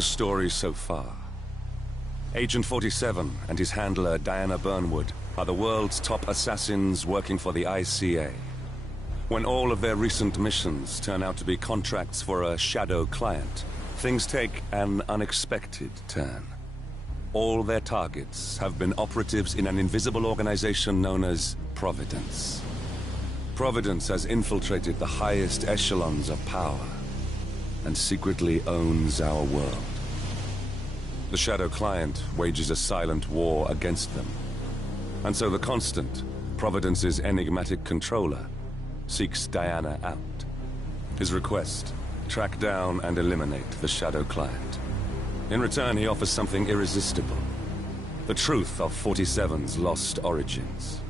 the story so far. Agent 47 and his handler Diana Burnwood are the world's top assassins working for the ICA. When all of their recent missions turn out to be contracts for a shadow client, things take an unexpected turn. All their targets have been operatives in an invisible organization known as Providence. Providence has infiltrated the highest echelons of power and secretly owns our world. The Shadow Client wages a silent war against them. And so the Constant, Providence's enigmatic controller, seeks Diana out. His request, track down and eliminate the Shadow Client. In return, he offers something irresistible. The truth of 47's lost origins.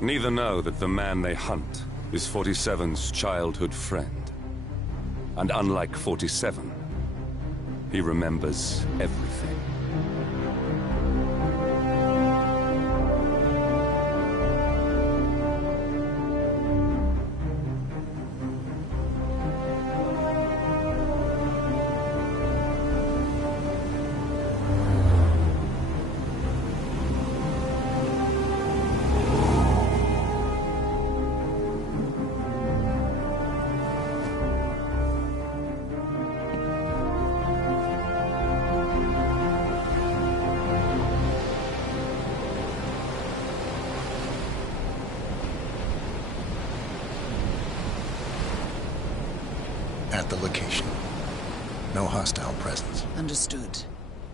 Neither know that the man they hunt is 47's childhood friend. And unlike 47, he remembers everything. At the location. No hostile presence. Understood.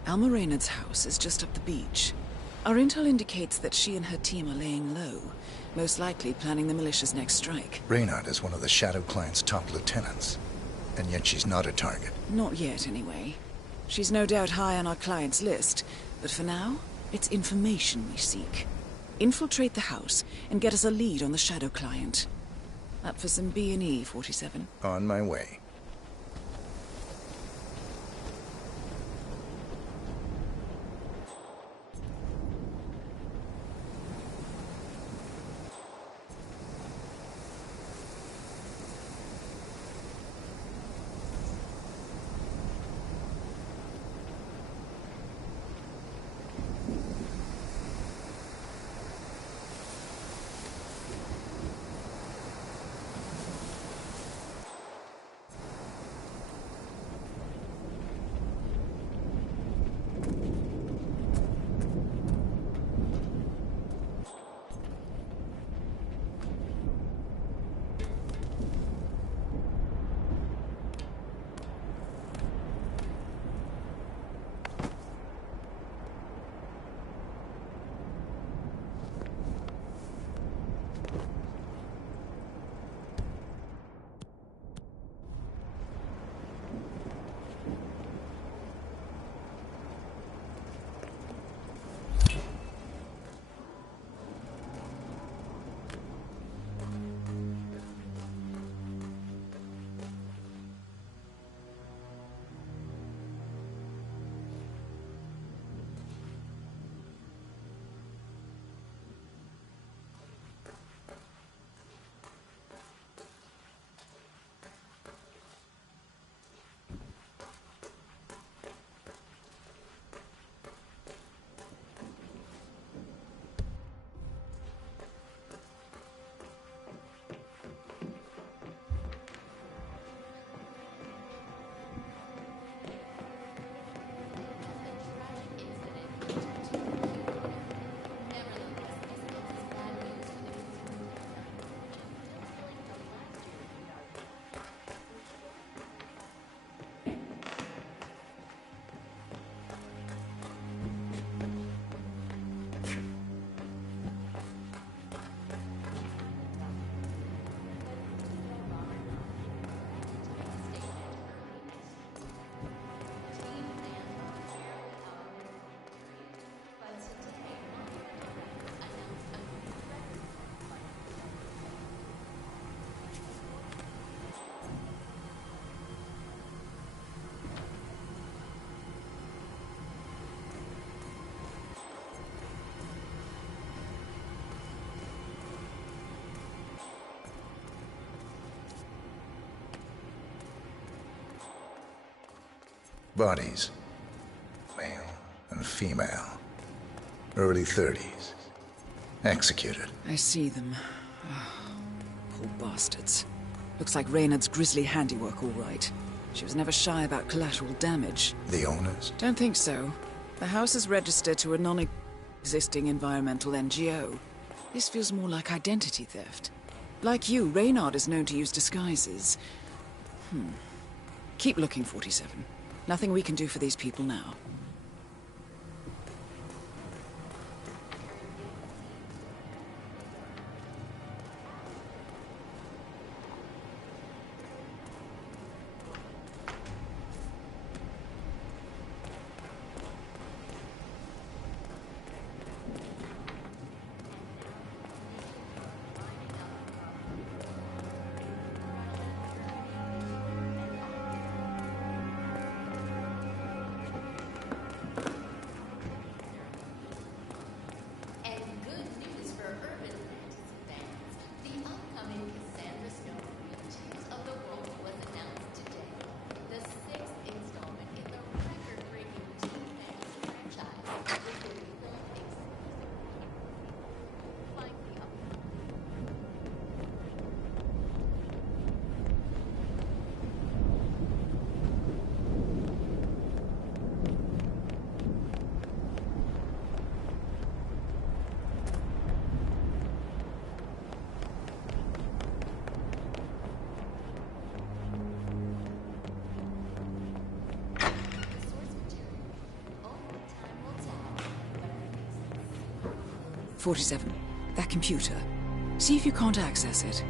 Alma Reynard's house is just up the beach. Our intel indicates that she and her team are laying low, most likely planning the militia's next strike. Reynard is one of the Shadow Client's top lieutenants, and yet she's not a target. Not yet, anyway. She's no doubt high on our client's list, but for now, it's information we seek. Infiltrate the house and get us a lead on the Shadow Client. Up for some B&E, 47. On my way. Bodies. Male and female. Early 30s. Executed. I see them. Oh, poor bastards. Looks like Reynard's grisly handiwork, all right. She was never shy about collateral damage. The owners? Don't think so. The house is registered to a non-existing environmental NGO. This feels more like identity theft. Like you, Reynard is known to use disguises. Keep looking, 47. Nothing we can do for these people now. .47. That computer. See if you can't access it.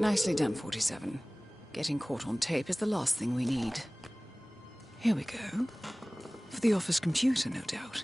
Nicely done, 47. Getting caught on tape is the last thing we need. Here we go. For the office computer, no doubt.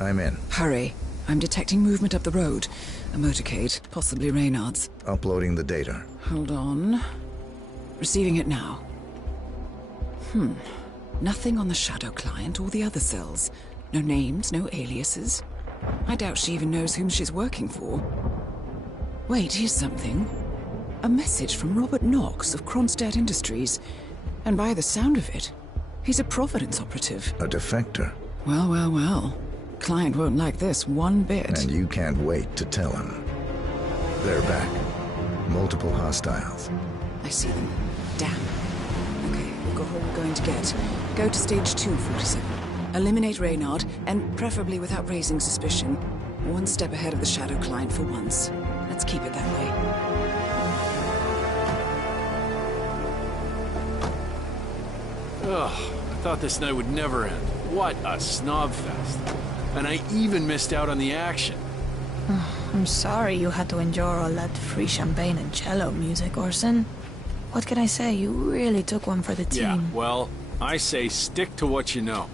I'm in. Hurry. I'm detecting movement up the road. A motorcade, possibly Reynard's. Uploading the data. Hold on. Receiving it now. Nothing on the Shadow client or the other cells. No names, no aliases. I doubt she even knows whom she's working for. Wait, here's something. A message from Robert Knox of Kronstadt Industries. And by the sound of it, he's a Providence operative. A defector. Well, well, well. Client won't like this one bit. And you can't wait to tell him. They're back. Multiple hostiles. I see them. Damn. Okay, we've got what we're going to get. Go to stage 2, 47. Eliminate Reynard, and preferably without raising suspicion. One step ahead of the Shadow client for once. Let's keep it that way. Ugh, I thought this night would never end. What a snobfest. And I even missed out on the action. I'm sorry you had to endure all that free champagne and cello music, Orson. What can I say? You really took one for the team. Yeah, well, I say stick to what you know.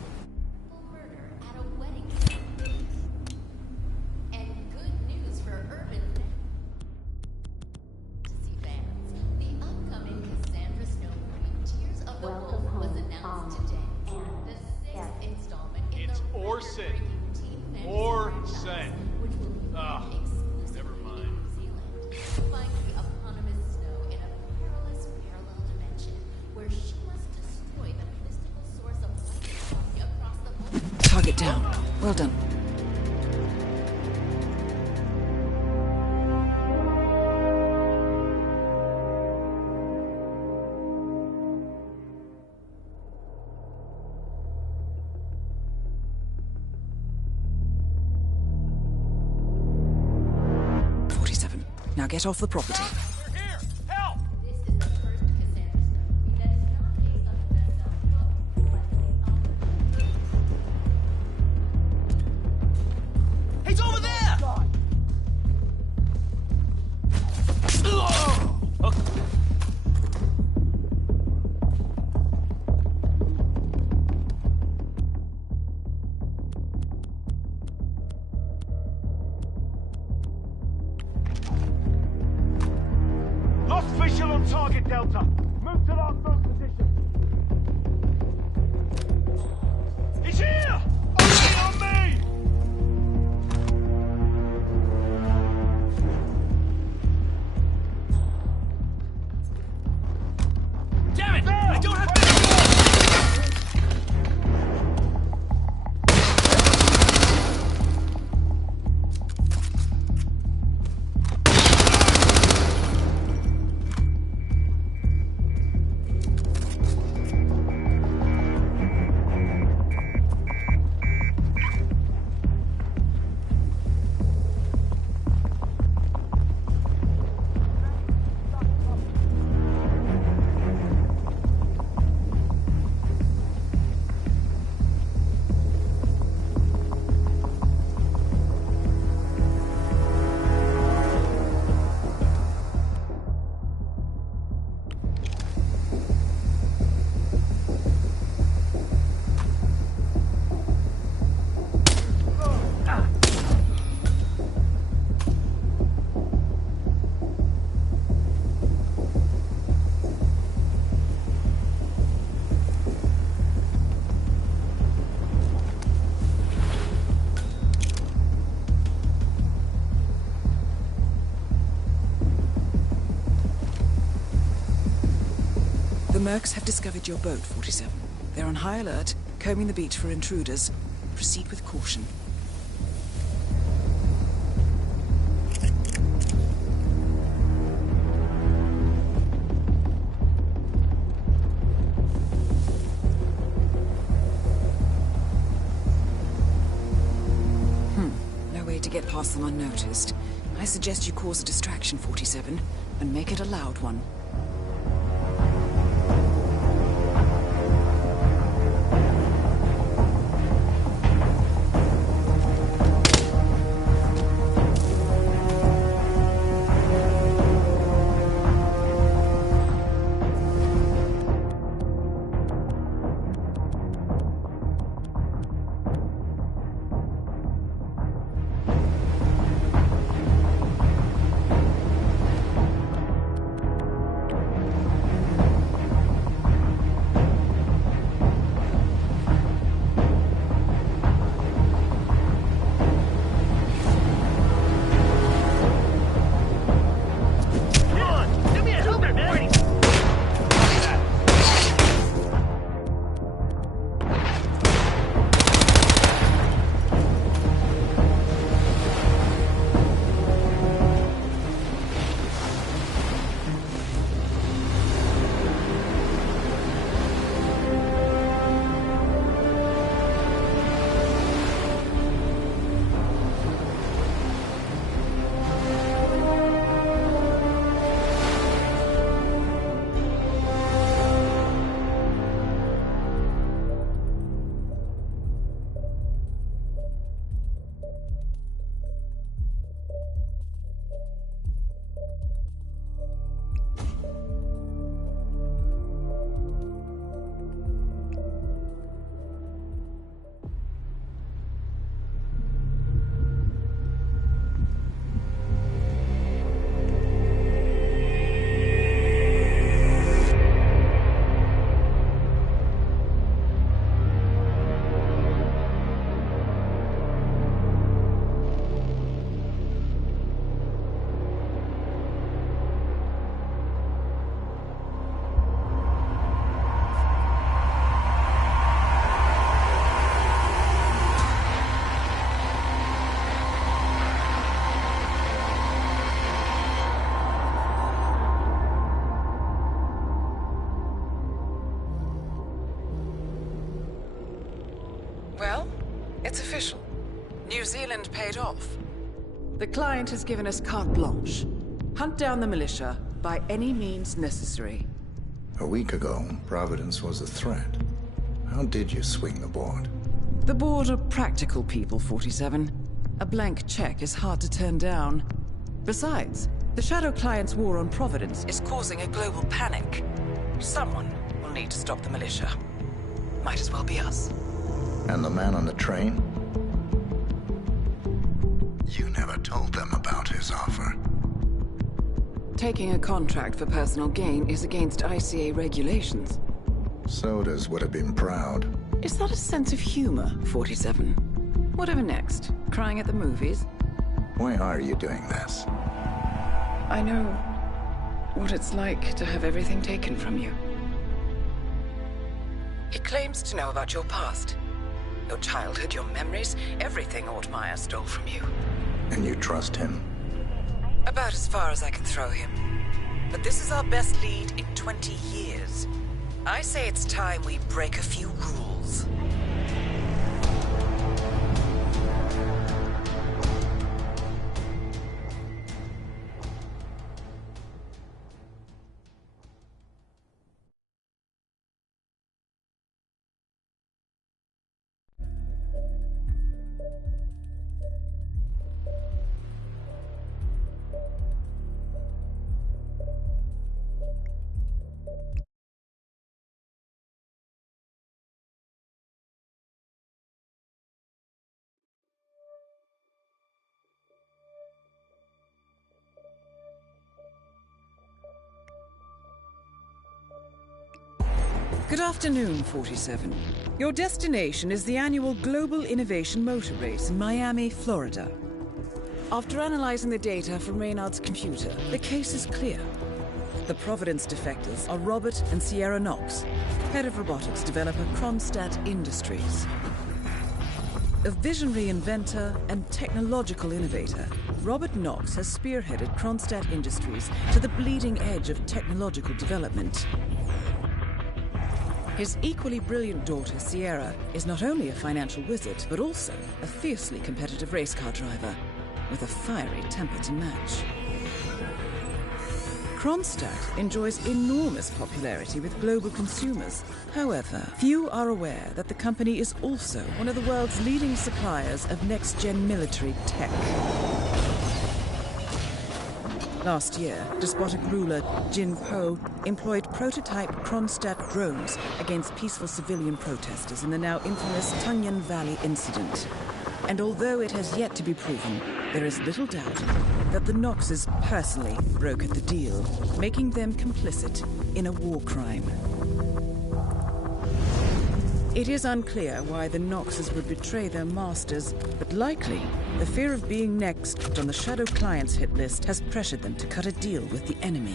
Orson. Or sand. Ah, never mind. Find the eponymous Snow in a perilous parallel dimension where she must destroy the mystical source of life across the multiverse. Target down. Well done. Now get off the property. We're here! Help! This is the first Cassandra Snow that is not based on the best-selling book, but the author. He's over there! Lost visual on target, Delta. Move to last known position. He's here! On me! Damn it! There! I don't have... The Mercs have discovered your boat, 47. They're on high alert, combing the beach for intruders. Proceed with caution. No way to get past them unnoticed. I suggest you cause a distraction, 47, and make it a loud one. Well, it's official. New Zealand paid off. The client has given us carte blanche. Hunt down the militia by any means necessary. A week ago, Providence was a threat. How did you swing the board? The board are practical people, 47. A blank check is hard to turn down. Besides, the Shadow Client's war on Providence is causing a global panic. Someone will need to stop the militia. Might as well be us. And the man on the train? You never told them about his offer. Taking a contract for personal gain is against ICA regulations. Sodas would have been proud. Is that a sense of humor, 47? Whatever next? Crying at the movies? Why are you doing this? I know what it's like to have everything taken from you. He claims to know about your past. Your childhood, your memories, everything Ortmeyer stole from you. And you trust him? About as far as I can throw him. But this is our best lead in 20 years. I say it's time we break a few rules. Good afternoon, 47. Your destination is the annual Global Innovation Motor Race in Miami, Florida. After analyzing the data from Reynard's computer, the case is clear. The Providence defectors are Robert and Sierra Knox, head of robotics developer Kronstadt Industries. A visionary inventor and technological innovator, Robert Knox has spearheaded Kronstadt Industries to the bleeding edge of technological development. His equally brilliant daughter, Sierra, is not only a financial wizard, but also a fiercely competitive race car driver, with a fiery temper to match. Kronstadt enjoys enormous popularity with global consumers. However, few are aware that the company is also one of the world's leading suppliers of next-gen military tech. Last year, despotic ruler Jin Po employed prototype Kronstadt drones against peaceful civilian protesters in the now infamous Tunyon Valley incident. And although it has yet to be proven, there is little doubt that the Knoxes personally brokered the deal, making them complicit in a war crime. It is unclear why the Knoxes would betray their masters, but likely the fear of being next on the Shadow Client's hit list has pressured them to cut a deal with the enemy.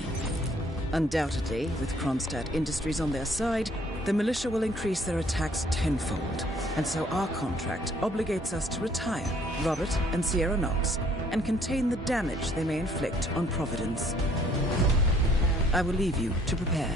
Undoubtedly, with Kronstadt Industries on their side, the militia will increase their attacks tenfold, and so our contract obligates us to retire Robert and Sierra Knox and contain the damage they may inflict on Providence. I will leave you to prepare.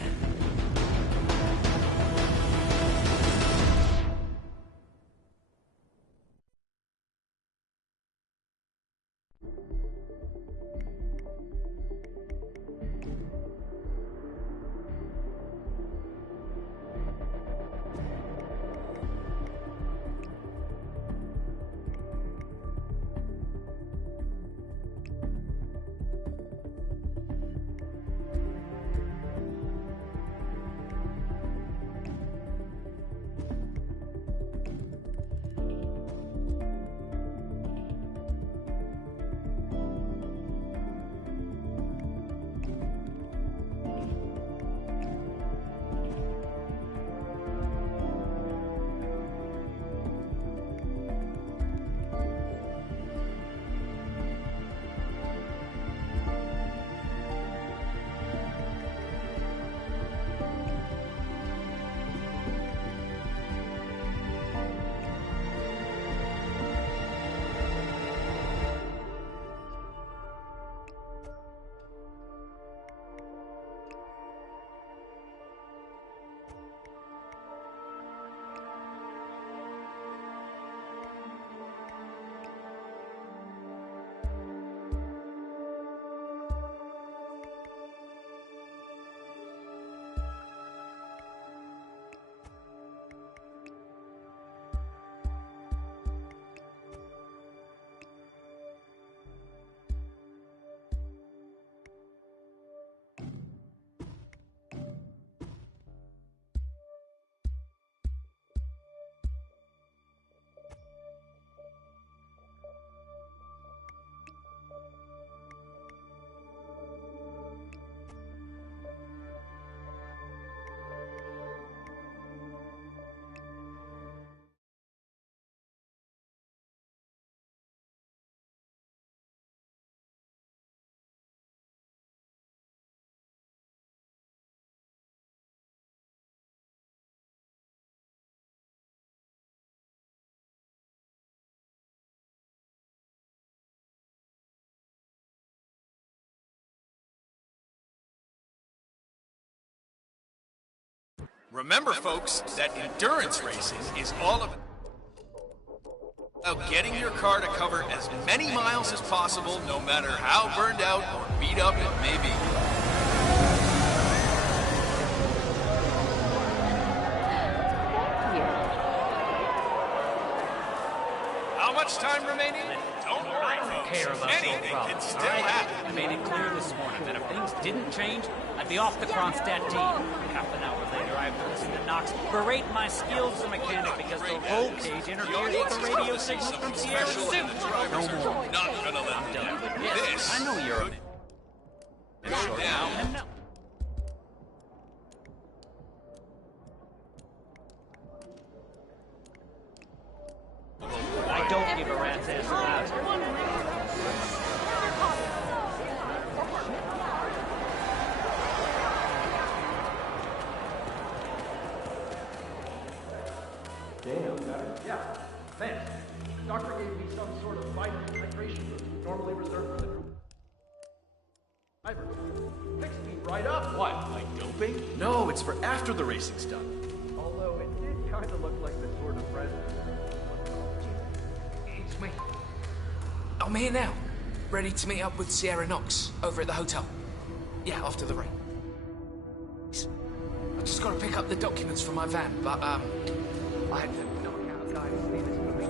Remember, folks, that endurance racing is all about getting your car to cover as many miles as possible, no matter how burned out or beat up it may be. How much time remaining? Don't worry, folks. Care about Anything your can problems, still all right? happen. I made it clear this morning that if things didn't change, I'd be off the Kronstadt team. Half an hour later, I have to listen to Knox berate my skills as a mechanic because the roll cage interferes with the radio signal from Sierra's suit. No more. Not gonna let I'm them done. down. Yes, This I know you're a man. go down. And no. I don't give a rat's ass about it. Yeah, thanks. Doctor gave me some sort of vitamin hydration routine normally reserved for the driver. Fixed me right up. What, like doping? No, it's for after the racing's done. Although it did kind of look like the Tour de France. It's me. I'm here now, ready to meet up with Sierra Knox over at the hotel. Yeah, after the rain. I just got to pick up the documents from my van, but I had to knock out a guy to steal his movie.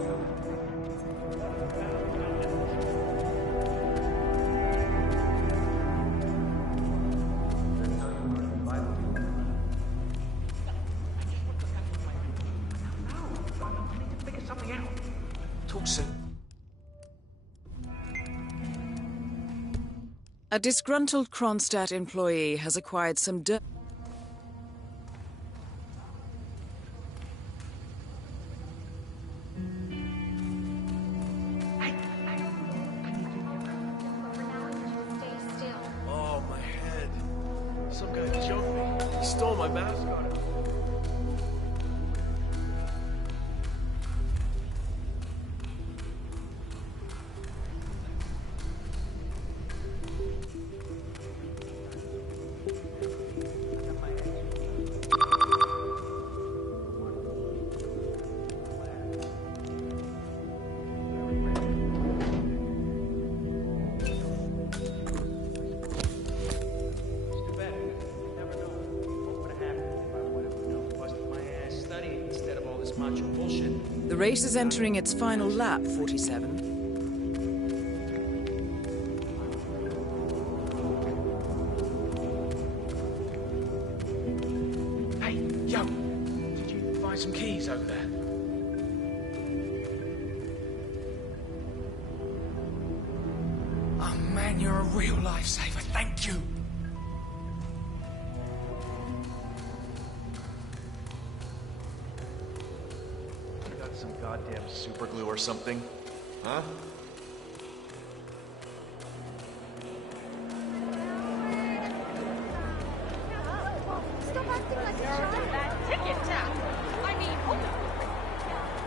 Talk soon. A disgruntled Kronstadt employee has acquired some dirt. Stay still. Oh, my head. Some guy choked me. He stole my mascot. The race is entering its final lap, 47. Hey, yo, did you find some keys over there? Oh man, you're a real lifesaver. Thank you. Got some goddamn super glue or something? Huh? Stop acting like a child. That ticket tap. I mean, hold on.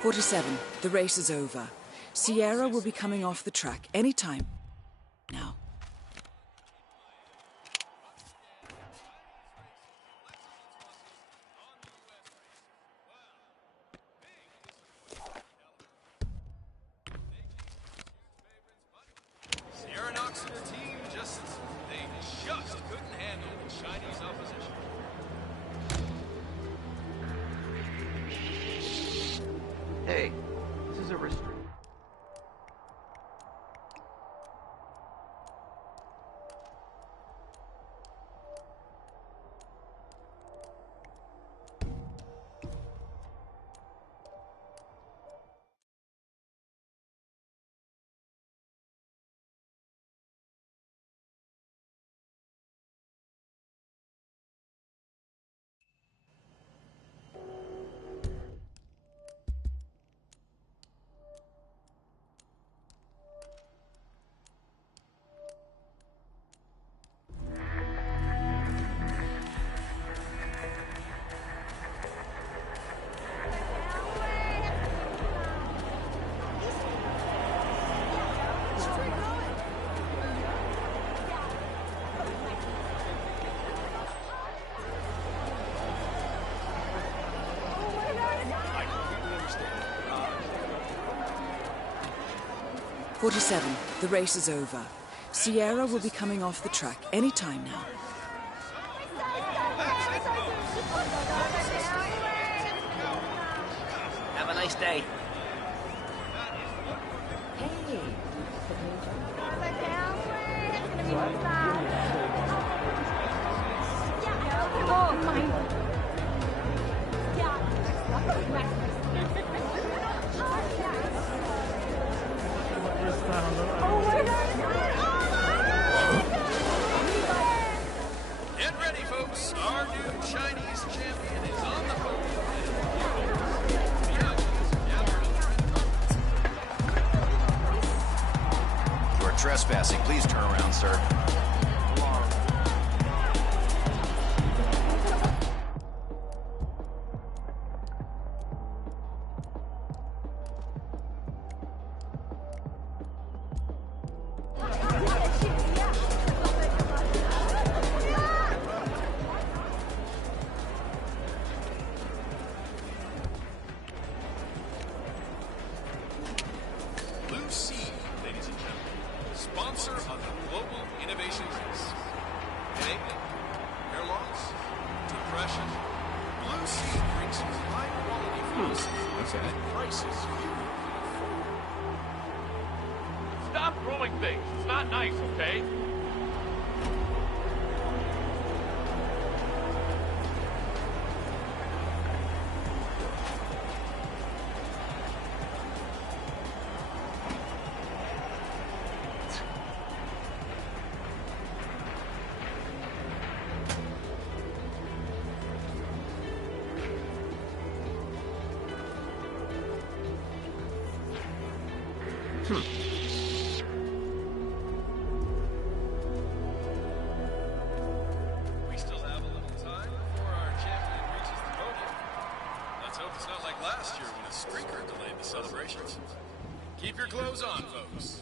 47. The race is over. Sierra will be coming off the track any time now. Sierra Knox and her team they just couldn't handle the Chinese opposition. Hey, this is a restraint. 47, the race is over. Sierra will be coming off the track any time now. Have a nice day. Get ready, folks. Our new Chinese champion is on the podium. You are trespassing. Please turn around, sir. Blue Sea, ladies and gentlemen, sponsor of the Global Innovation Race. Headache, hair loss, depression. Blue Sea brings you high-quality pharmaceuticals at prices you can afford. Stop throwing things. It's not nice, okay? We still have a little time before our champion reaches the podium. Let's hope it's not like last year when a streaker delayed the celebrations. Keep your clothes on, folks.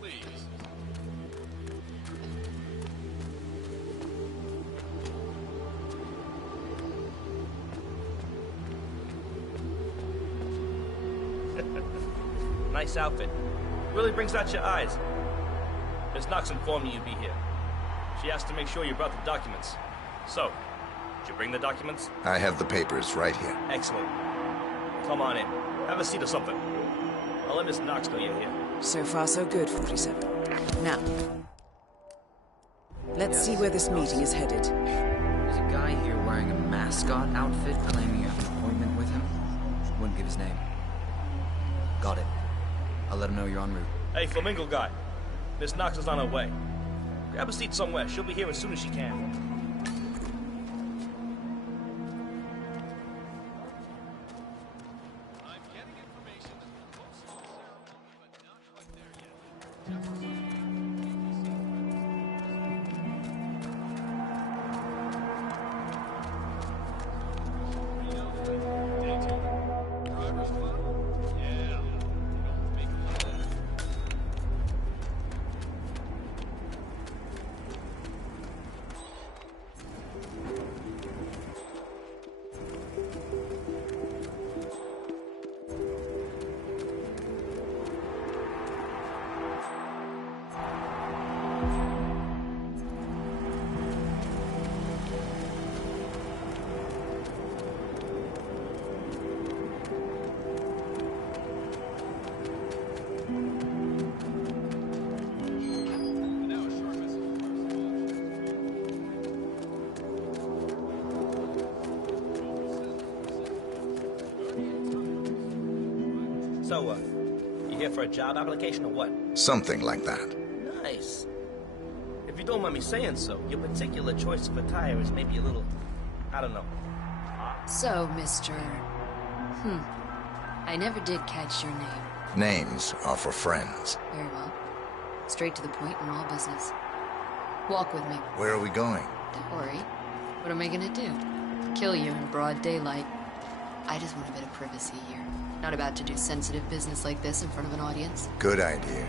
Please. Nice outfit. Really brings out your eyes. Miss Knox informed me you'd be here. She asked to make sure you brought the documents. So, did you bring the documents? I have the papers right here. Excellent. Come on in. Have a seat or something. I'll let Miss Knox know you're here. So far, so good, 47. Now, let's see where this meeting is headed. There's a guy here wearing a mascot outfit claiming you have an appointment with him. Wouldn't give his name. Got it. I'll let him know you're en route. Hey, Flamingo guy. Miss Knox is on her way. Grab a seat somewhere. She'll be here as soon as she can. So, you here for a job application or what? Something like that. Nice. If you don't mind me saying so, your particular choice of attire is maybe a little, I don't know. So, Mr. I never did catch your name. Names are for friends. Very well. Straight to the point in all business. Walk with me. Where are we going? Don't worry. What am I gonna do? Kill you in broad daylight. I just want a bit of privacy here. Not about to do sensitive business like this in front of an audience. Good idea.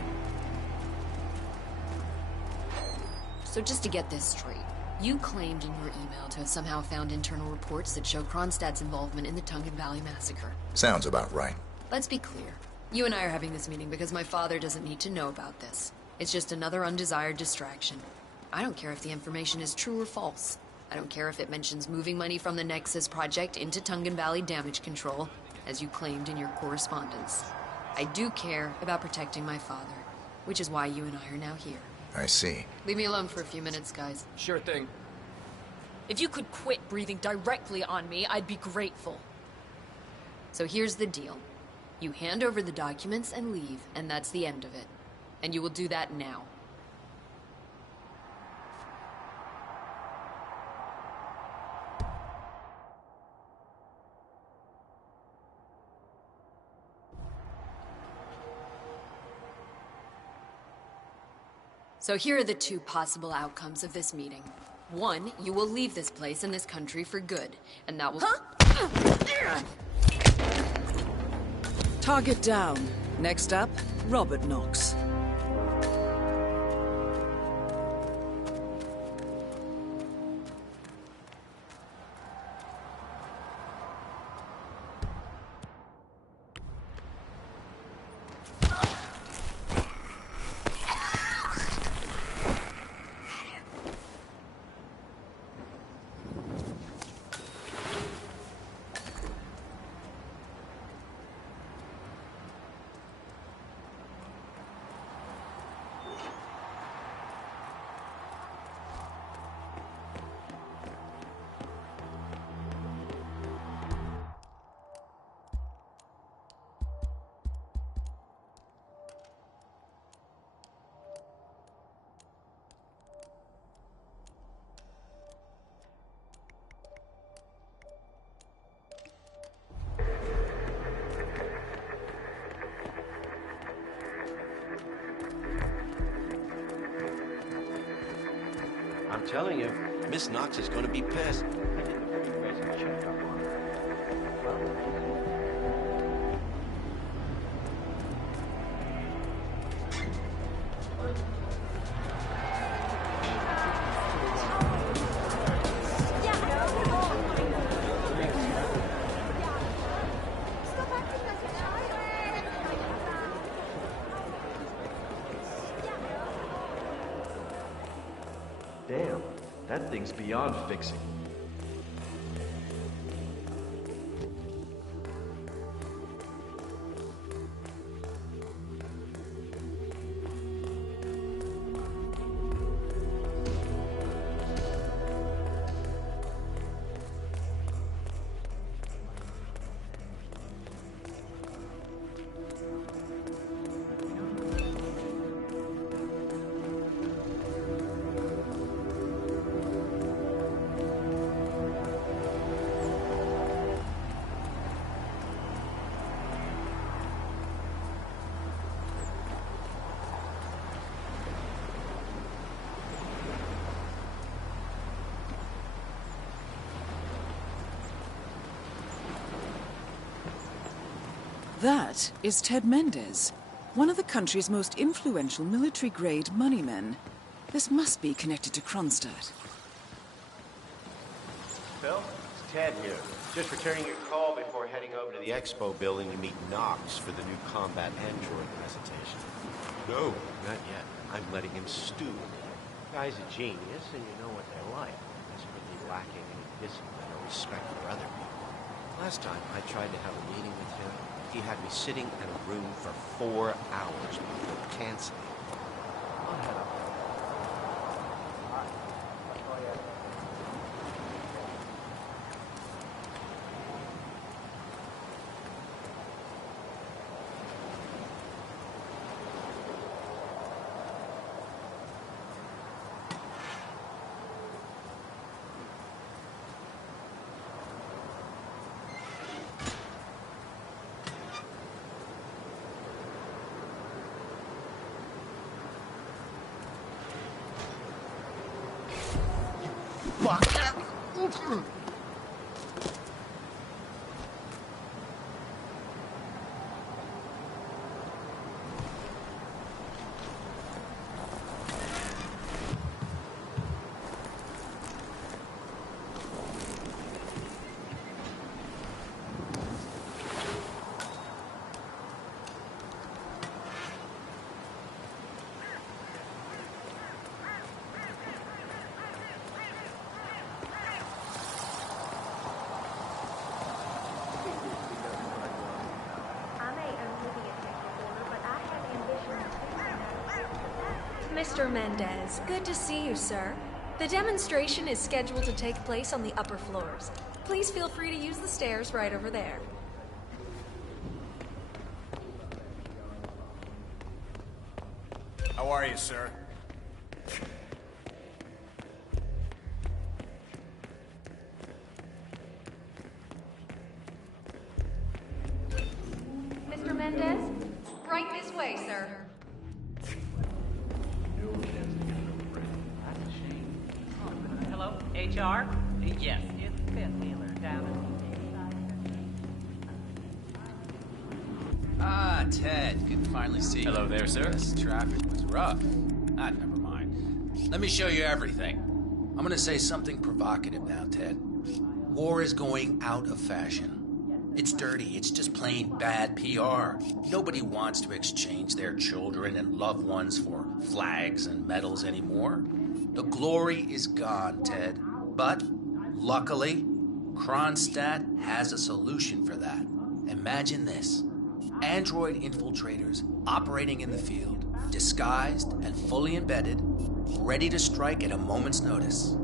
So just to get this straight, you claimed in your email to have somehow found internal reports that show Kronstadt's involvement in the Tungan Valley massacre. Sounds about right. Let's be clear. You and I are having this meeting because my father doesn't need to know about this. It's just another undesired distraction. I don't care if the information is true or false. I don't care if it mentions moving money from the Nexus project into Tungan Valley damage control, as you claimed in your correspondence. I do care about protecting my father, which is why you and I are now here. I see. Leave me alone for a few minutes, guys. Sure thing. If you could quit breathing directly on me, I'd be grateful. So here's the deal. You hand over the documents and leave, and that's the end of it. And you will do that now. So here are the two possible outcomes of this meeting. One, you will leave this place and this country for good, and that will... Target down. Next up, Robert Knox. I'm telling you, Miss Knox is going to be pissed. I did a very basic checkup on her. Damn, that thing's beyond fixing. That is Ted Mendez, one of the country's most influential military-grade moneymen. This must be connected to Kronstadt. Phil, it's Ted here. Just returning your call before heading over to the expo building to meet Knox for the new combat android presentation. No, not yet. I'm letting him stew. The guy's a genius, and you know what they're like. Desperately lacking any discipline or respect for other people. Last time I tried to have a meeting with him, he had me sitting in a room for 4 hours before canceling. I'll head up. Mr. Mendez, good to see you, sir. The demonstration is scheduled to take place on the upper floors. Please feel free to use the stairs right over there. How are you, sir? Mr. Mendez? Right this way, sir. Hello, HR? Yes, it's Beth Wheeler down Ah, Ted. Good to finally see you. Hello there, sir. This traffic was rough. Ah, never mind. Let me show you everything. I'm gonna say something provocative now, Ted. War is going out of fashion. It's dirty. It's just plain bad PR. Nobody wants to exchange their children and loved ones for flags and medals anymore. The glory is gone, Ted. But, luckily, Kronstadt has a solution for that. Imagine this. Android infiltrators operating in the field, disguised and fully embedded, ready to strike at a moment's notice.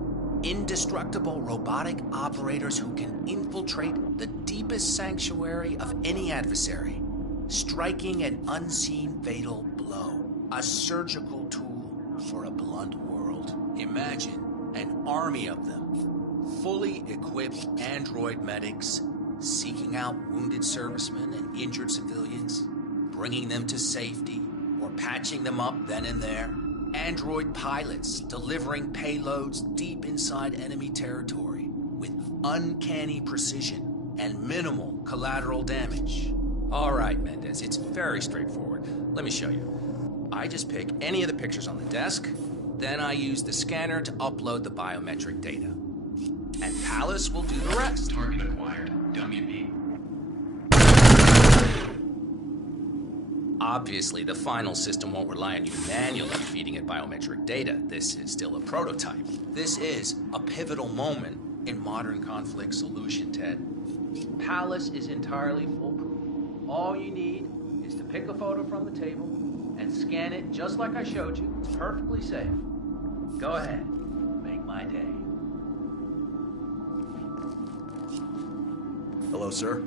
Indestructible robotic operators who can infiltrate the deepest sanctuary of any adversary, striking an unseen fatal blow. A surgical tool for a blunt world. Imagine an army of them, fully equipped android medics, seeking out wounded servicemen and injured civilians, bringing them to safety, or patching them up then and there. Android pilots delivering payloads deep inside enemy territory with uncanny precision and minimal collateral damage. All right, Mendez, it's very straightforward. Let me show you. I just pick any of the pictures on the desk, then I use the scanner to upload the biometric data. And Palace will do the rest. Target acquired. WB. Obviously, the final system won't rely on you manually feeding it biometric data. This is still a prototype. This is a pivotal moment in modern conflict solution, Ted. Palace is entirely foolproof. All you need is to pick a photo from the table and scan it just like I showed you. It's perfectly safe. Go ahead. Make my day. Hello, sir.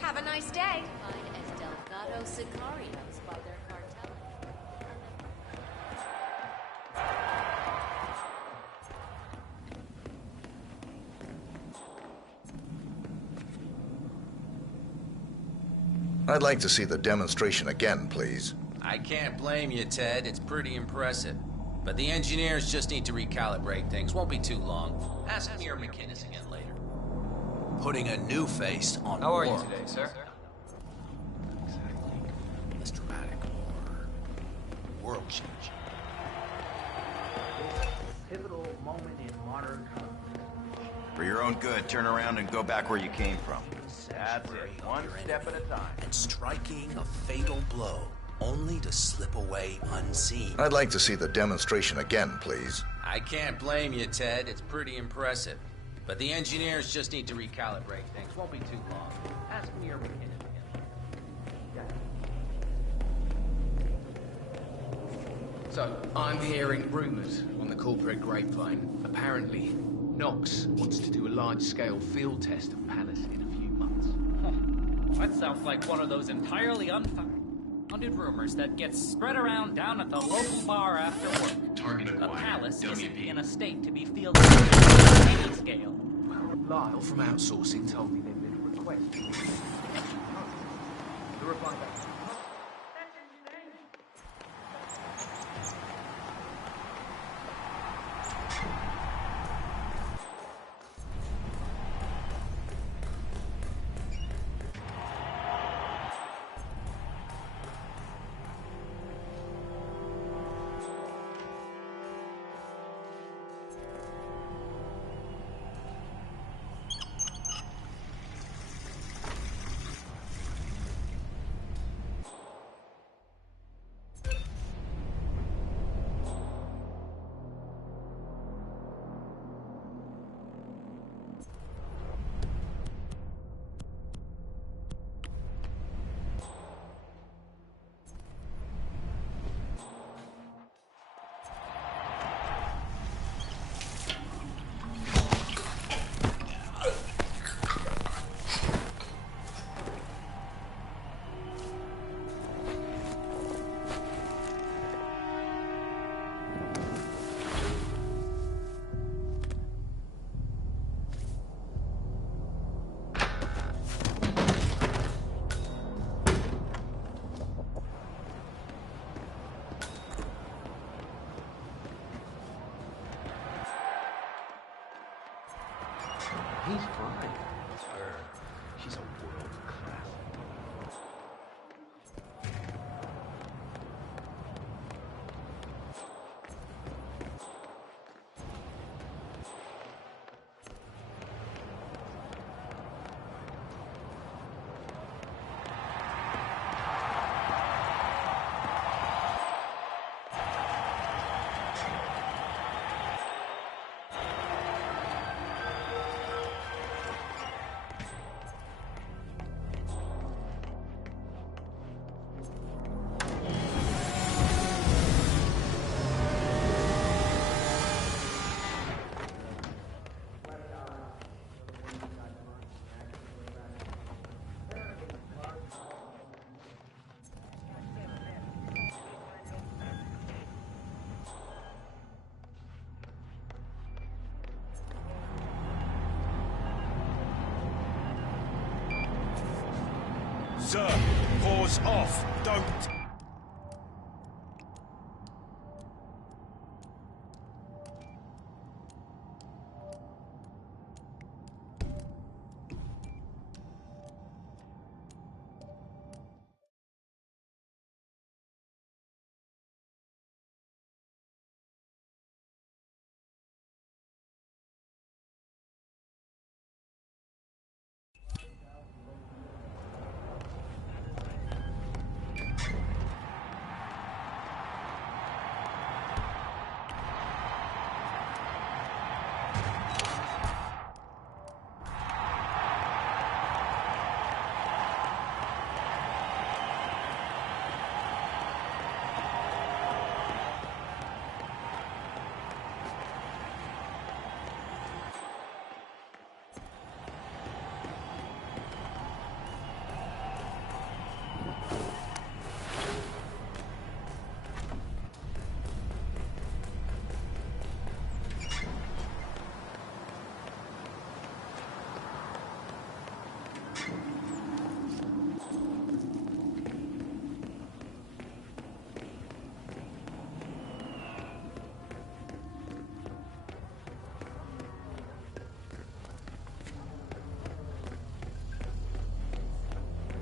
Have a nice day. Defined as Delgado Sicarios by their cartel. I'd like to see the demonstration again, please. I can't blame you, Ted. It's pretty impressive. But the engineers just need to recalibrate things. Won't be too long. Ask me or McInnes again later. Putting a new face on How are war. you today, sir? Exactly. Less dramatic, more world-changing. Pivotal moment in modern conflict. For your own good, turn around and go back where you came from. That's it. One step at a time. And striking a fatal blow, only to slip away unseen. I'd like to see the demonstration again, please. I can't blame you, Ted. It's pretty impressive. But the engineers just need to recalibrate things. Won't be too long. Ask me your mechanic. So, I'm hearing rumors on the corporate grapevine. Apparently, Knox wants to do a large-scale field test of Palace in a few months. That sounds like one of those entirely unfounded rumors that gets spread around down at the local bar after work. Target The acquired. Palace isn't WP. in a state to be fielded on any scale. Lyle from outsourcing told me there'd been a request. The reply back. He's fine. It's her. She's a world class. Sir, pause off. Don't.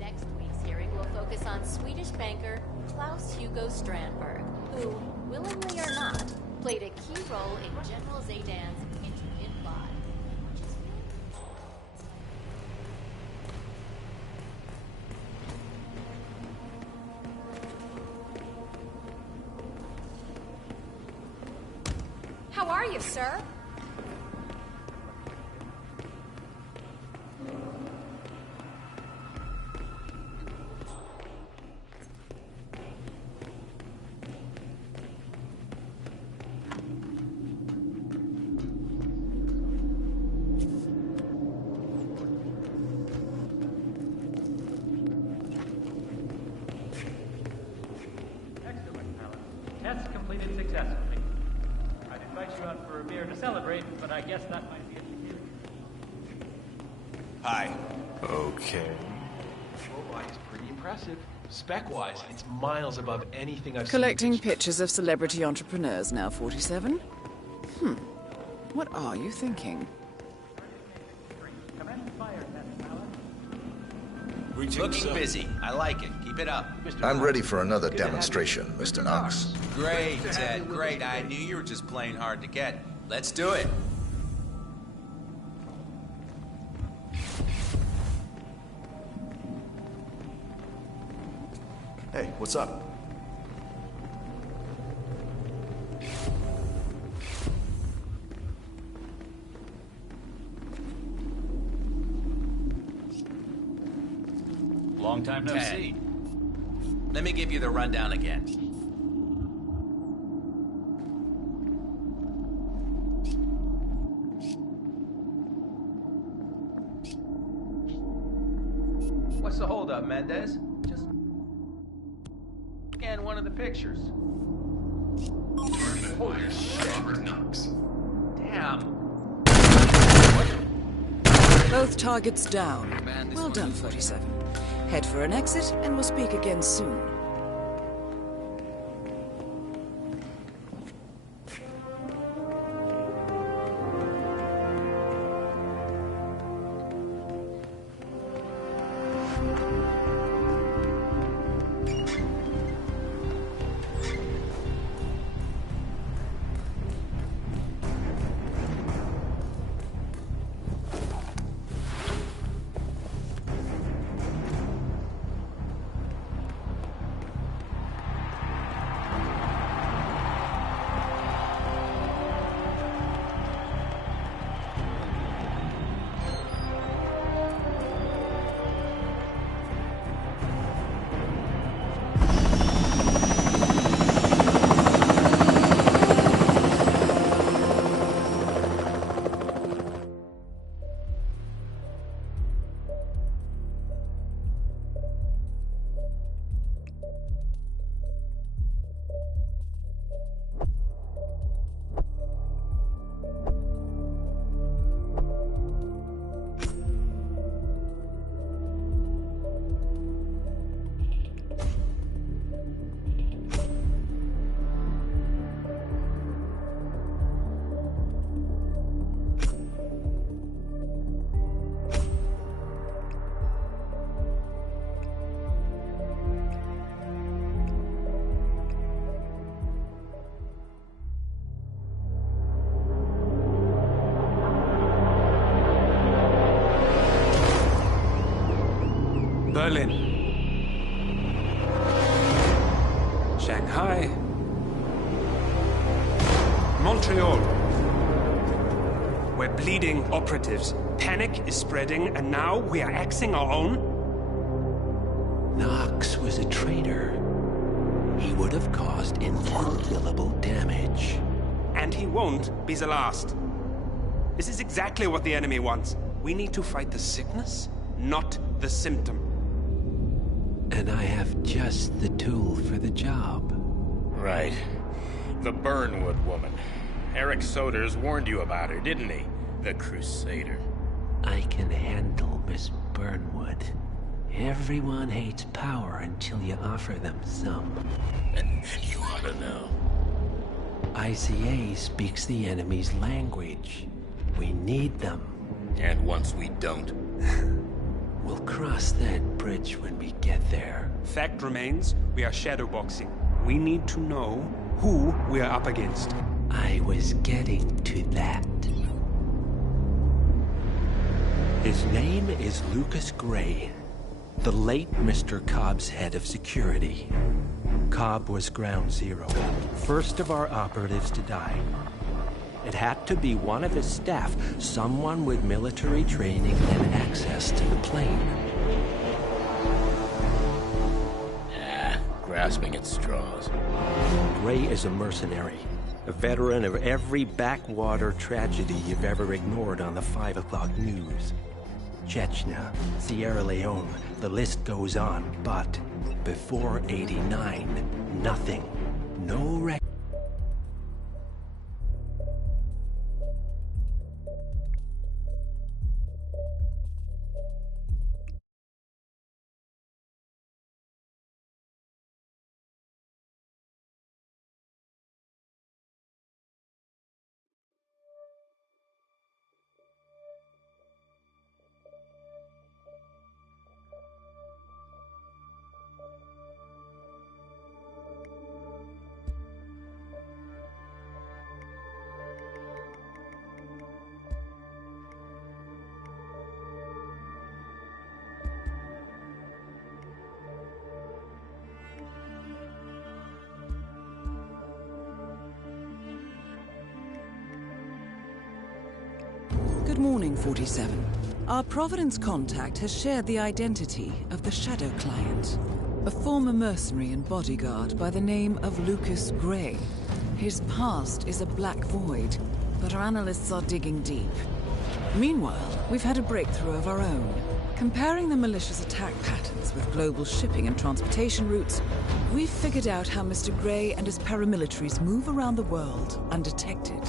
Next week's hearing will focus on Swedish banker Klaus Hugo Strandberg, who, willingly or not, played a key role in General Zaydan's intricate plot. How are you, sir? Excellent, Alan. Test completed successfully. I'd invite you out for a beer to celebrate, but I guess that might be it. Hi. Okay. Robot is pretty impressive. Spec-wise, it's miles above anything I've Collecting pictures of celebrity entrepreneurs now, 47? What are you thinking? Looking busy. I like it. Keep it up. I'm ready for another demonstration, Mr. Knox. Great, Ted. Great. I knew you were just playing hard to get. Let's do it. Hey, what's up? Long time no Ted. see. Let me give you the rundown again. What's the holdup, Mendez? Just scan one of the pictures. Holy shit. Damn. Both targets down. Well done, 47. Head for an exit, and we'll speak again soon. Berlin. Shanghai. Montreal. We're bleeding operatives. Panic is spreading, and now we are axing our own? Knox was a traitor. He would have caused incalculable damage. And he won't be the last. This is exactly what the enemy wants. We need to fight the sickness, not the symptom. And I have just the tool for the job. Right. The Burnwood woman. Eric Soders warned you about her, didn't he? The Crusader. I can handle Miss Burnwood. Everyone hates power until you offer them some. You ought to know. ICA speaks the enemy's language. We need them. And once we don't? We'll cross that bridge when we get there. Fact remains, we are shadowboxing. We need to know who we are up against. I was getting to that. His name is Lucas Gray, the late Mr. Cobb's head of security. Cobb was ground zero, first of our operatives to die. It had to be one of his staff, someone with military training and access to the plane. Grasping at straws. Gray is a mercenary, a veteran of every backwater tragedy you've ever ignored on the 5 o'clock news. Chechnya, Sierra Leone, the list goes on, but before '89, nothing. No record. Good morning, 47. Our Providence contact has shared the identity of the Shadow Client, a former mercenary and bodyguard by the name of Lucas Gray. His past is a black void, but our analysts are digging deep. Meanwhile, we've had a breakthrough of our own. Comparing the malicious attack patterns with global shipping and transportation routes, we've figured out how Mr. Gray and his paramilitaries move around the world undetected.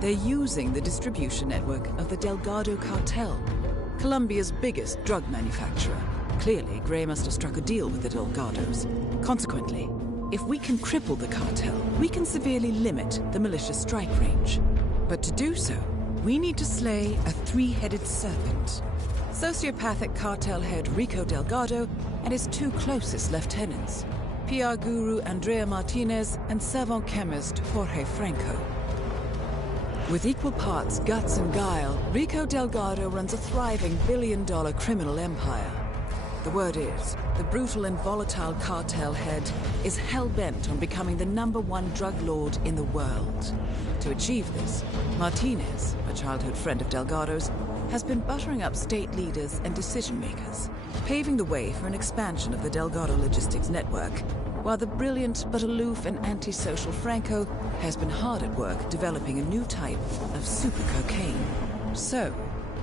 They're using the distribution network of the Delgado Cartel, Colombia's biggest drug manufacturer. Clearly, Gray must have struck a deal with the Delgados. Consequently, if we can cripple the cartel, we can severely limit the militia's strike range. But to do so, we need to slay a three-headed serpent. Sociopathic cartel head Rico Delgado and his two closest lieutenants, PR guru Andrea Martinez and savant chemist Jorge Franco. With equal parts guts and guile, Rico Delgado runs a thriving billion-dollar criminal empire. The word is, the brutal and volatile cartel head is hell-bent on becoming the #1 drug lord in the world. To achieve this, Martinez, a childhood friend of Delgado's, has been buttering up state leaders and decision-makers, paving the way for an expansion of the Delgado logistics network, while the brilliant but aloof and antisocial Franco has been hard at work developing a new type of super cocaine. So,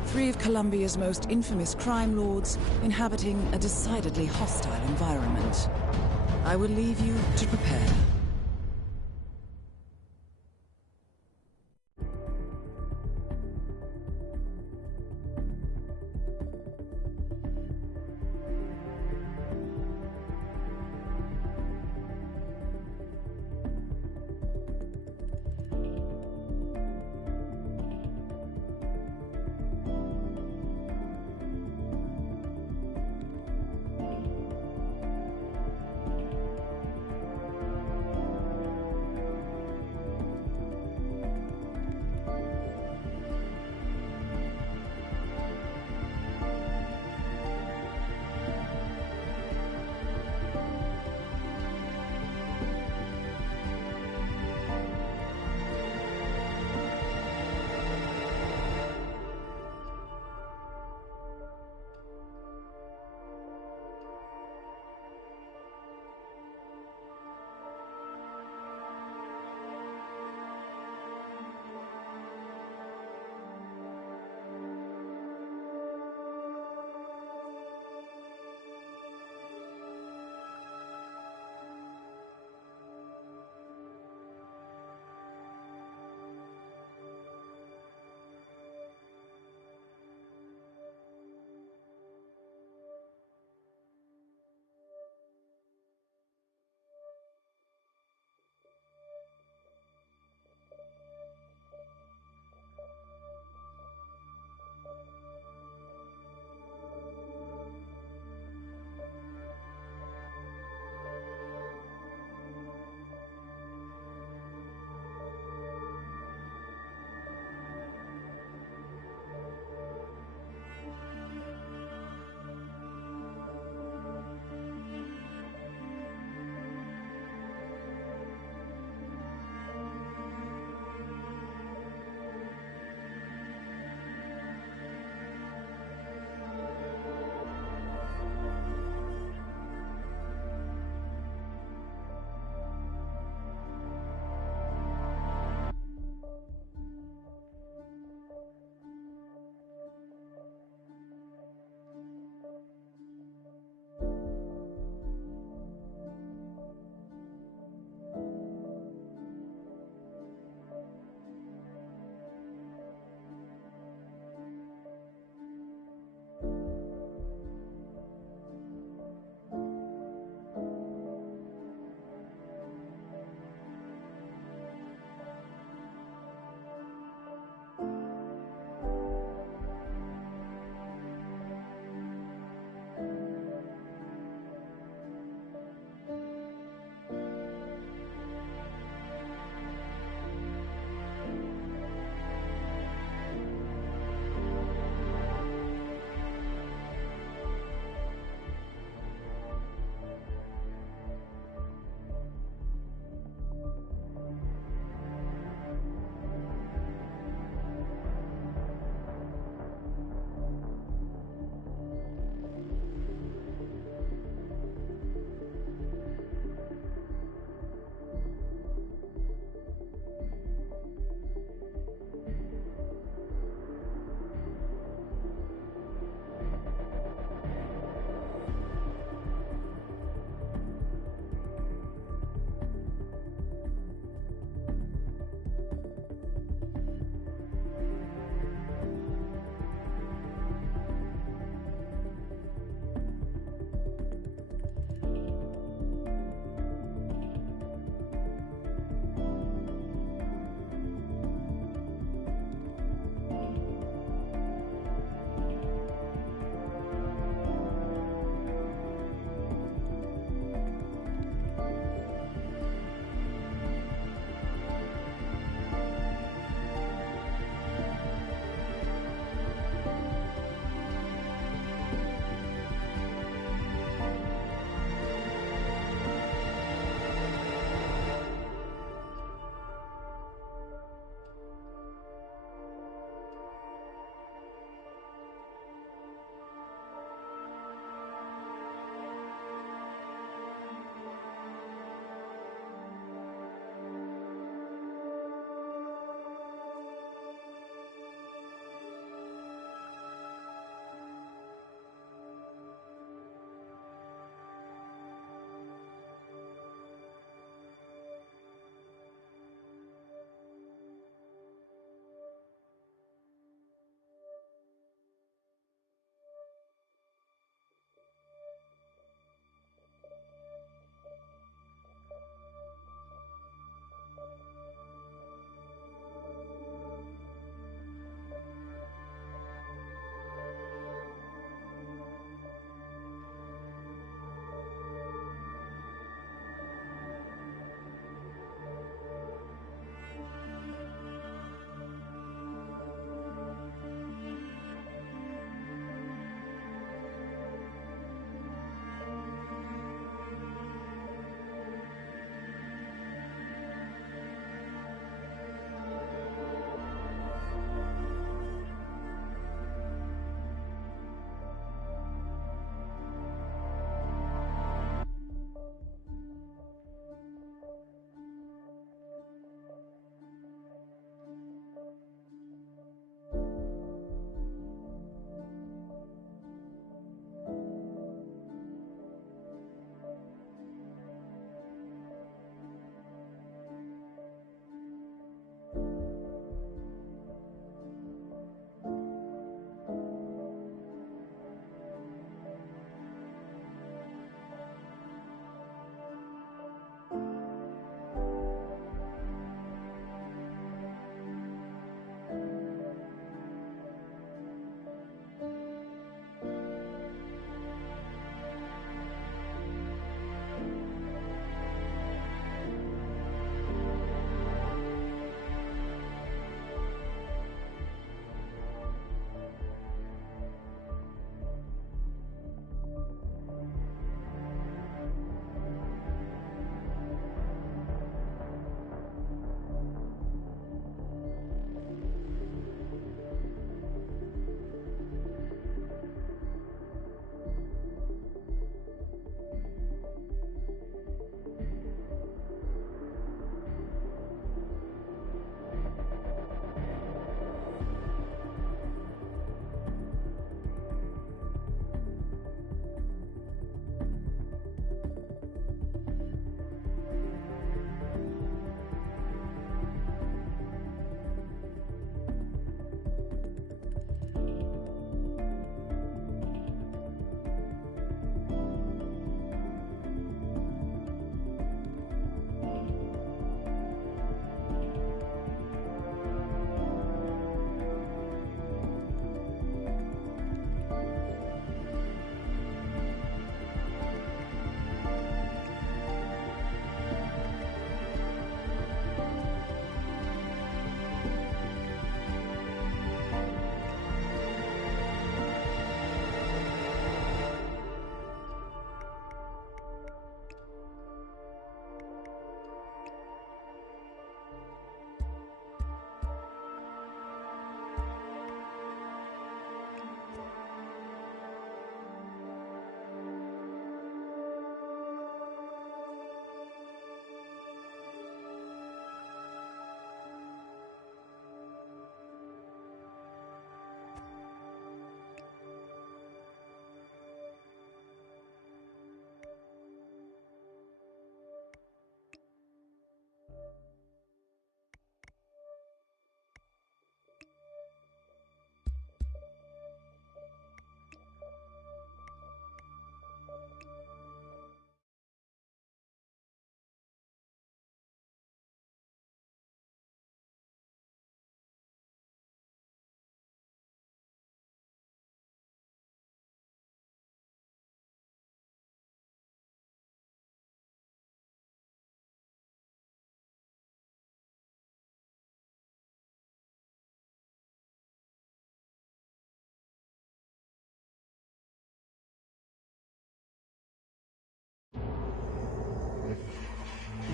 3 of Colombia's most infamous crime lords inhabiting a decidedly hostile environment. I will leave you to prepare.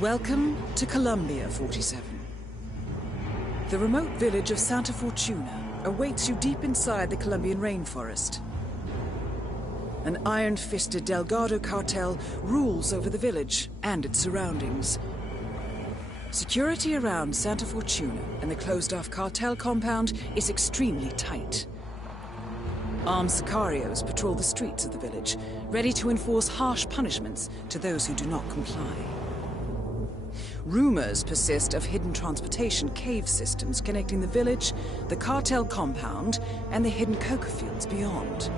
Welcome to Columbia, 47. The remote village of Santa Fortuna awaits you deep inside the Colombian rainforest. An iron-fisted Delgado cartel rules over the village and its surroundings. Security around Santa Fortuna and the closed-off cartel compound is extremely tight. Armed sicarios patrol the streets of the village, ready to enforce harsh punishments to those who do not comply. Rumors persist of hidden transportation cave systems connecting the village, the cartel compound, and the hidden coca fields beyond.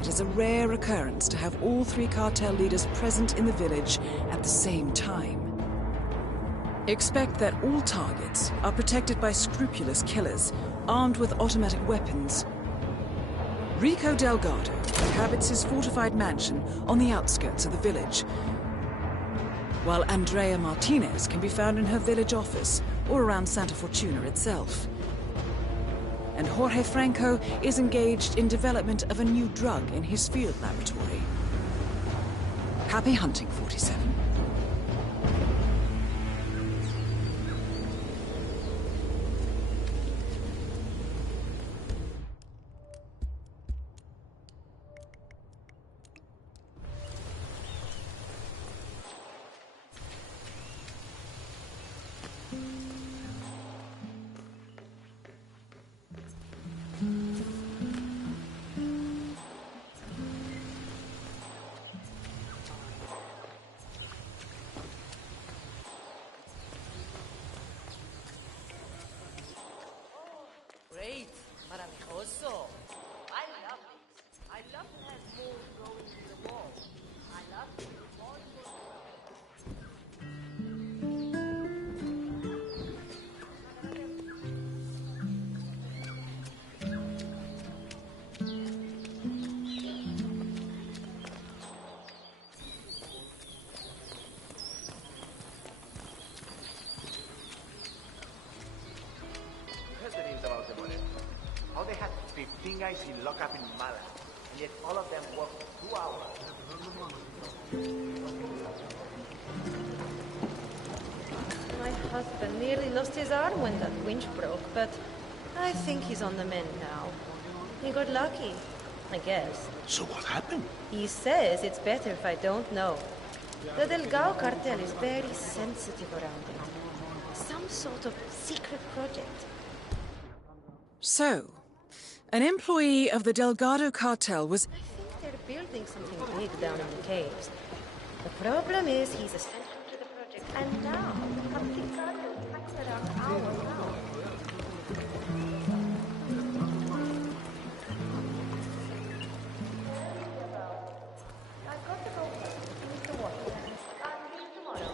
It is a rare occurrence to have all three cartel leaders present in the village at the same time. Expect that all targets are protected by scrupulous killers, armed with automatic weapons. Rico Delgado inhabits his fortified mansion on the outskirts of the village, while Andrea Martinez can be found in her village office or around Santa Fortuna itself. And Jorge Franco is engaged in development of a new drug in his field laboratory. Happy hunting, 47. Great, maravilloso. I love this. I love to have more going to the wall. I love to do more and more. About the money. How they had 15 guys in lockup in Mala, and yet all of them worked 2 hours. My husband nearly lost his arm when that winch broke, but I think he's on the mend now. He got lucky, I guess. So what happened? He says it's better if I don't know. The Delgado cartel is very sensitive around it. Some sort of secret project. So, an employee of the Delgado cartel was... I think they're building something big down in the caves. The problem is he's essential to the project, and now the complete cartel is packed around our mouth. I've got to go to Mr. Watson. I'll see you tomorrow.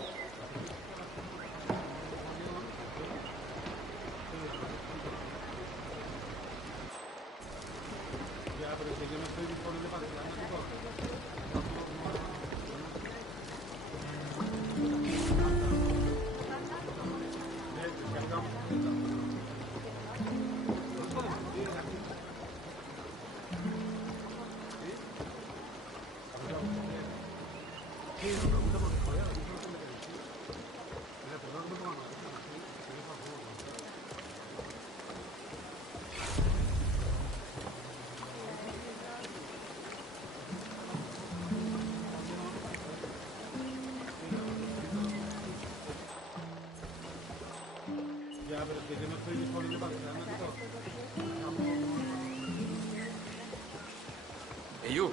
Hey, you.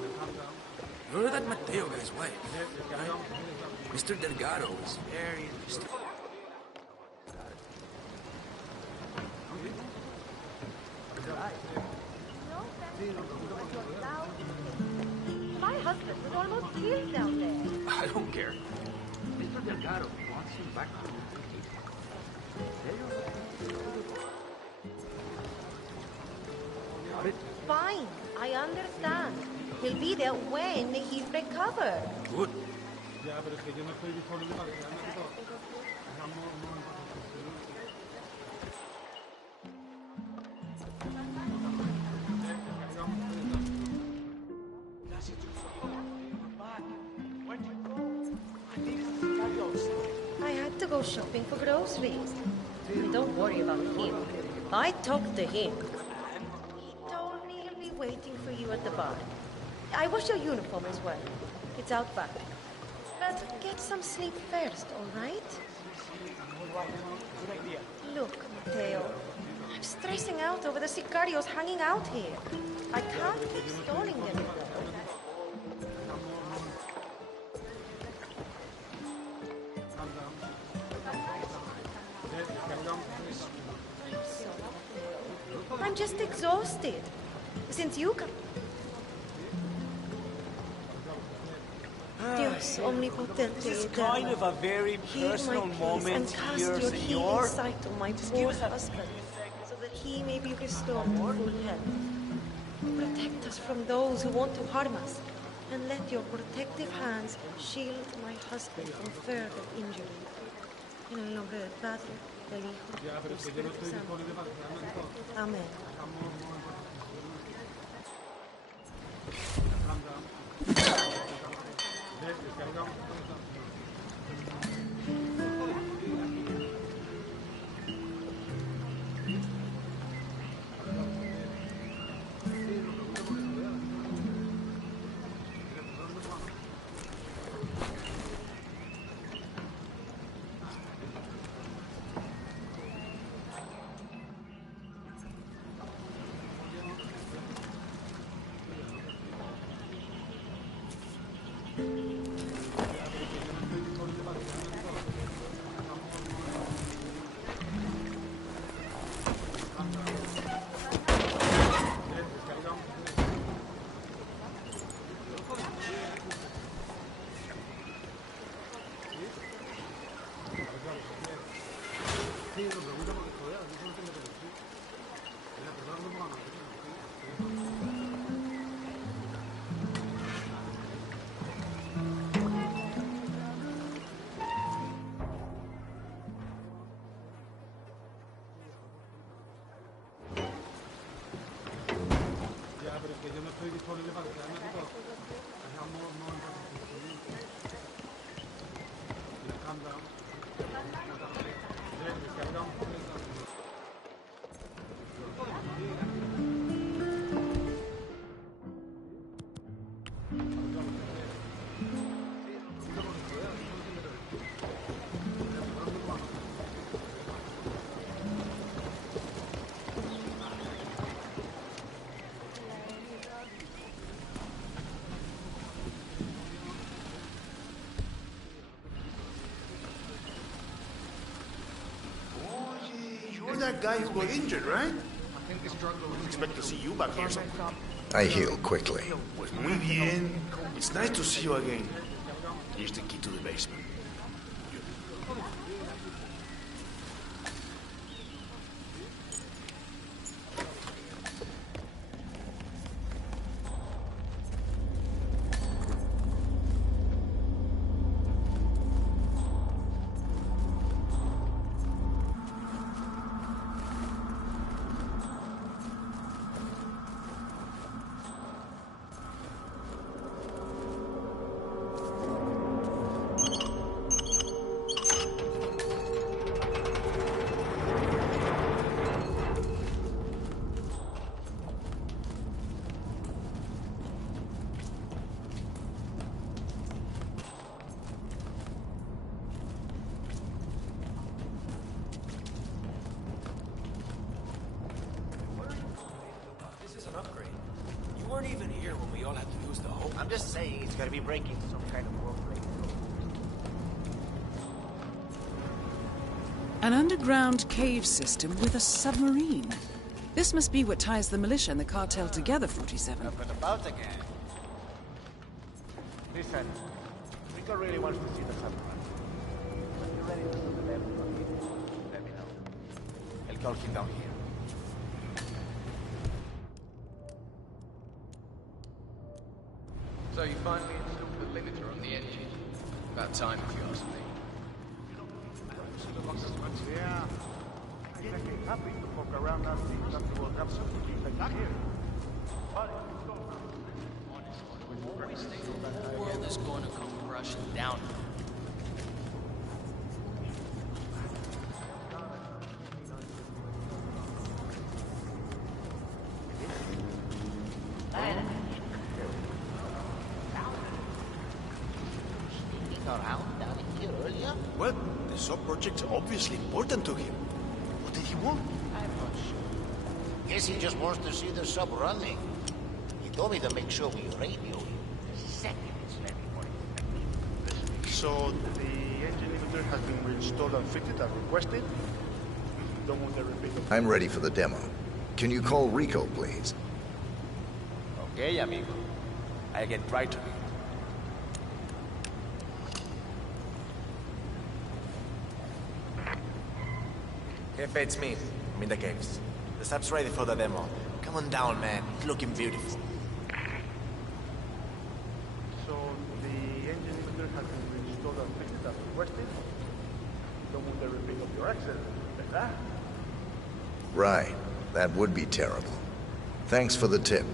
You know that Mateo guy's wife, right? Mr. Delgado is very interesting. My husband was almost killed down there. I don't care. Mr. Delgado wants you back to Fine, I understand. He'll be there when he's recovered. Good. Where'd you go? I needed to see you. to go shopping for groceries. And don't worry about him. I talked to him. He told me he'll be waiting for you at the bar. I wash your uniform as well. It's out back. But get some sleep first, all right? Look, Mateo. I'm stressing out over the sicarios hanging out here. I can't keep stalling them. I'm just exhausted. Since you come... Dios omnipotente. This is kind of a very personal moment here, Senor. Sight of my poor husband, so that he may be restored to full health. Protect us from those who want to harm us, and let your protective hands shield my husband from further injury. En el nombre del Padre, del Hijo, y del Espíritu Santo. Amen. That guy who got injured, right? I think this drug lord expect to see you back here sometime. I heal quickly. Pues muy bien. It's nice to see you again. Here's the key to the basement. I'm just saying it's gotta be breaking some kind of world record. An underground cave system with a submarine. This must be what ties the militia and the cartel together, 47. Up and about again. Listen, Rico really wants to see the submarine. When you're ready to do the level, let me know. I'll call him down here. So you finally installed the limiter on the engine. About time, if you ask me. Yeah. I'm getting happy to poke around that thing after the World Cup. Back here. Always think the whole world is going to come crashing down. Well, the sub project's obviously important to him. What did he want? I'm not sure. Guess he just wants to see the sub running. He told me to make sure we radio him the second it's ready for him. So, the engine limiter has been reinstalled and fitted as requested? Don't want a repeat of... I'm ready for the demo. Can you call Rico, please? Okay, amigo. I get right to it. Jefe, it's me. I'm in the caves. The sub's ready for the demo. Come on down, man. It's looking beautiful. So, the engine limiter has been reinstalled and fitted as requested? Don't want a repeat of your accident, ¿verdad? Right. That would be terrible. Thanks for the tip.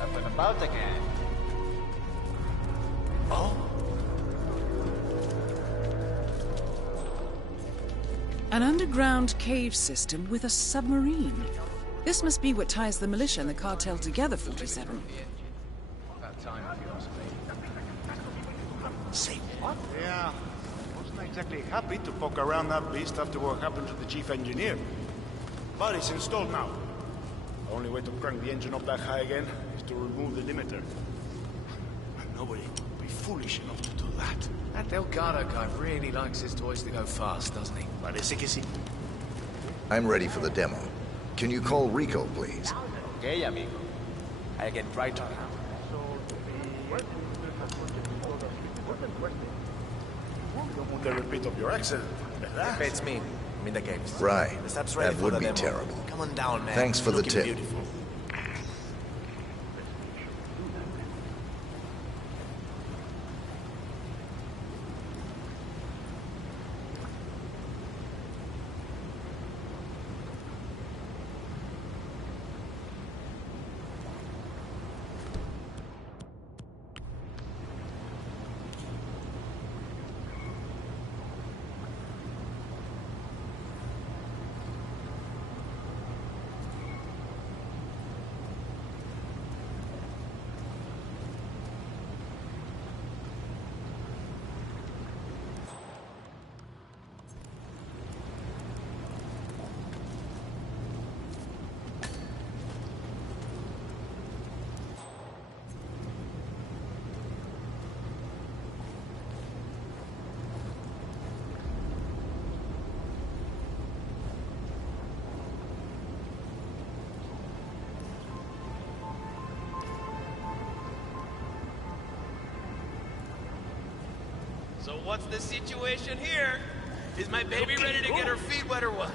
Up and about again. Oh? An underground cave system with a submarine. This must be what ties the militia and the cartel together, 47. About time, if you ask me. Say what? Yeah. Wasn't exactly happy to poke around that beast after what happened to the chief engineer. But it's installed now. The only way to crank the engine up that high again is to remove the limiter. And nobody would be foolish enough to do that. That Delgado guy really likes his toys to go fast, doesn't he? Parece que sí. I'm ready for the demo. Can you call Rico, please? Okay, amigo. I get right to it. Don't want a repeat of your accident, ¿verdad? Jefe, it's me. I'm in the caves. Right. The sub's ready That for would the be demo. terrible. Come on down, man. Thanks for the Looking tip. Beautiful. So what's the situation here? Is my baby ready to get her feet wet or what?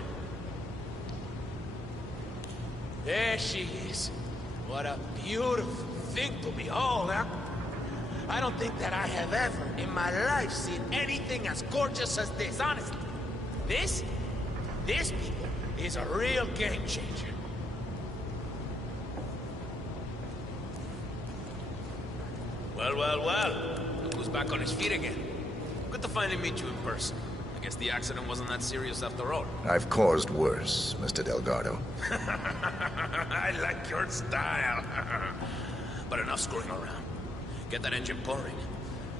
There she is. What a beautiful thing to behold, huh? I don't think that I have ever in my life seen anything as gorgeous as this, honestly. This people, is a real game changer. Well. Look who's back on his feet again. Good to finally meet you in person. I guess the accident wasn't that serious after all. I've caused worse, Mr. Delgado. I like your style. But enough screwing around. Get that engine purring.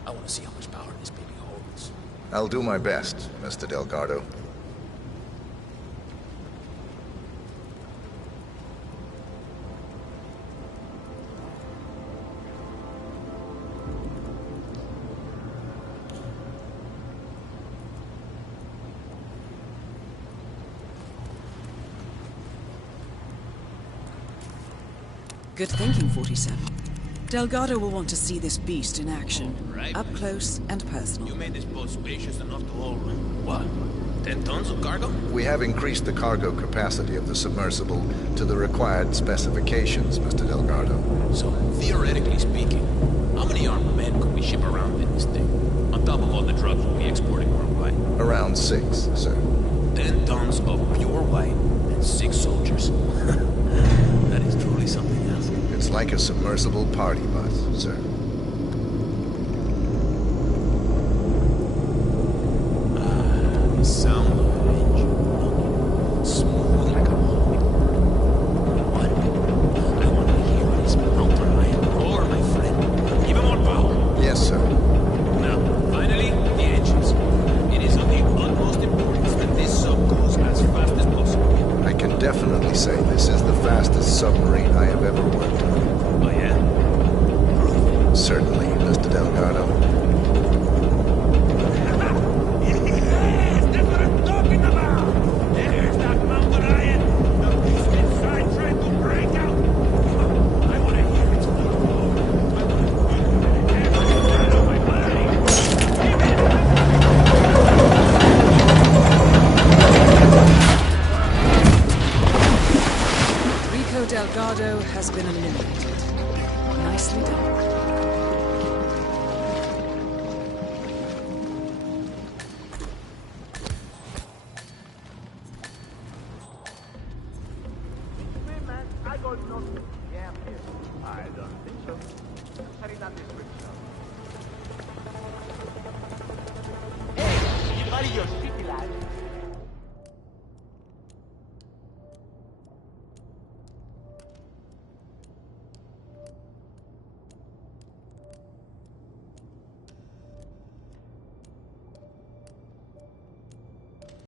I want to see how much power this baby holds. I'll do my best, Mr. Delgado. Good thinking, 47. Delgado will want to see this beast in action. Right. Up close and personal. You made this boat spacious enough to hold, what, 10 tons of cargo? We have increased the cargo capacity of the submersible to the required specifications, Mr. Delgado. So, theoretically speaking, how many armed men could we ship around in this thing? On top of all the drugs we'll be exporting worldwide. Around 6, sir. 10 tons of pure white and 6 soldiers. That is truly something else. It's like a submersible party bus, sir. The sound of an engine running, smooth like a humming. What? I want to hear this mountain lion roar, my friend. Give him more power. Yes, sir. Now, finally, the engines. It is of the utmost importance that this sub goes as fast as possible. I can definitely say this is the fastest submarine I have ever worked on. Oh, yeah? Certainly, Mr. Delgado. Yes, that's what I'm talking about! There's that mountain lion! The beast inside trying to break out! I want to hear its roar. I want to feel it every part of my body! Rico Delgado has been eliminated. Nicely done. I got nothing. Yeah, I don't think so. Sorry, not this rich. Hey, you buddy, your